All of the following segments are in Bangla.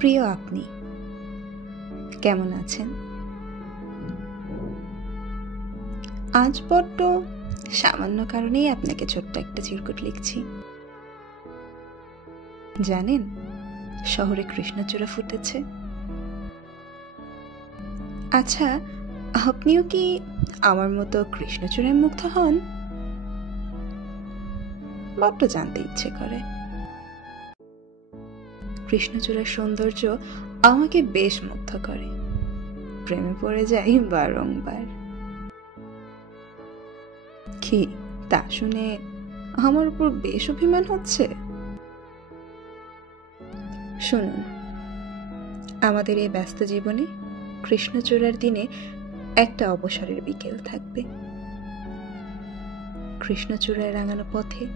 প্রিয় আপনি কেমন আছেন? আজ বড্ড সামান্য কারণেই আপনাকে ছোট্ট একটা চিরকুট লিখছি। জানেন, শহরে কৃষ্ণচূড়া ফুটেছে। আচ্ছা, আপনিও কি আমার মতো কৃষ্ণচূড়ায় মুগ্ধ হন? বড্ড জানতে ইচ্ছে করে। কৃষ্ণচূড়ার সৌন্দর্য আমাকে বেশ মুগ্ধ করে। প্রেমে পড়ে যাই বারংবার। কি তা শুনে আমার উপর বেশ অভিমান হচ্ছে? শুনুন, আমাদের এই ব্যস্ত জীবনে কৃষ্ণচূড়ার দিনে একটা অবসরের বিকেল থাকবে। কৃষ্ণচূড়ায় রাঙানো পথে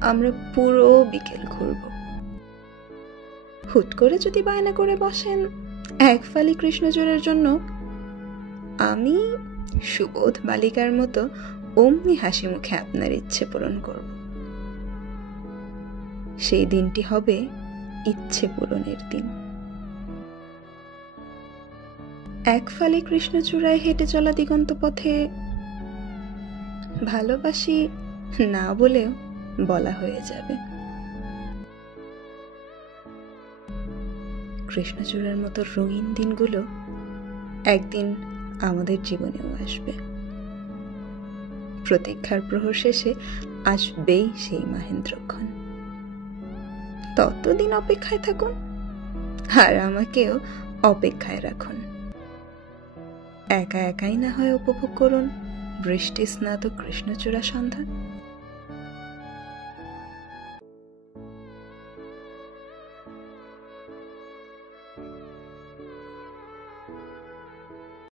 আমরা পুরো বিকেল ঘুরব। হুট করে যদি বায়না করে বসেন এক ফালি কৃষ্ণচূড়ার জন্য, আমি সুবোধ বালিকার মতো অমনি হাসি মুখে আপনার ইচ্ছে পূরণ করব। সেই দিনটি হবে ইচ্ছে পূরণের দিন। এক ফালি কৃষ্ণচূড়ায় হেঁটে চলা দিগন্ত পথে ভালোবাসি না বলেও বলা হয়ে যাবে। কৃষ্ণচূড়ার মতো রঙিন দিনগুলো একদিন আমাদের জীবনেও আসবে। প্রতীক্ষার প্রহর শেষে আসবেই সেই মহেন্দ্রক্ষণ। ততদিন অপেক্ষায় থাকুন, আর আমাকেও অপেক্ষায় রাখুন। একা একাই না হয় উপভোগ করুন বৃষ্টি স্নাত কৃষ্ণচূড়া সন্ধ্যা।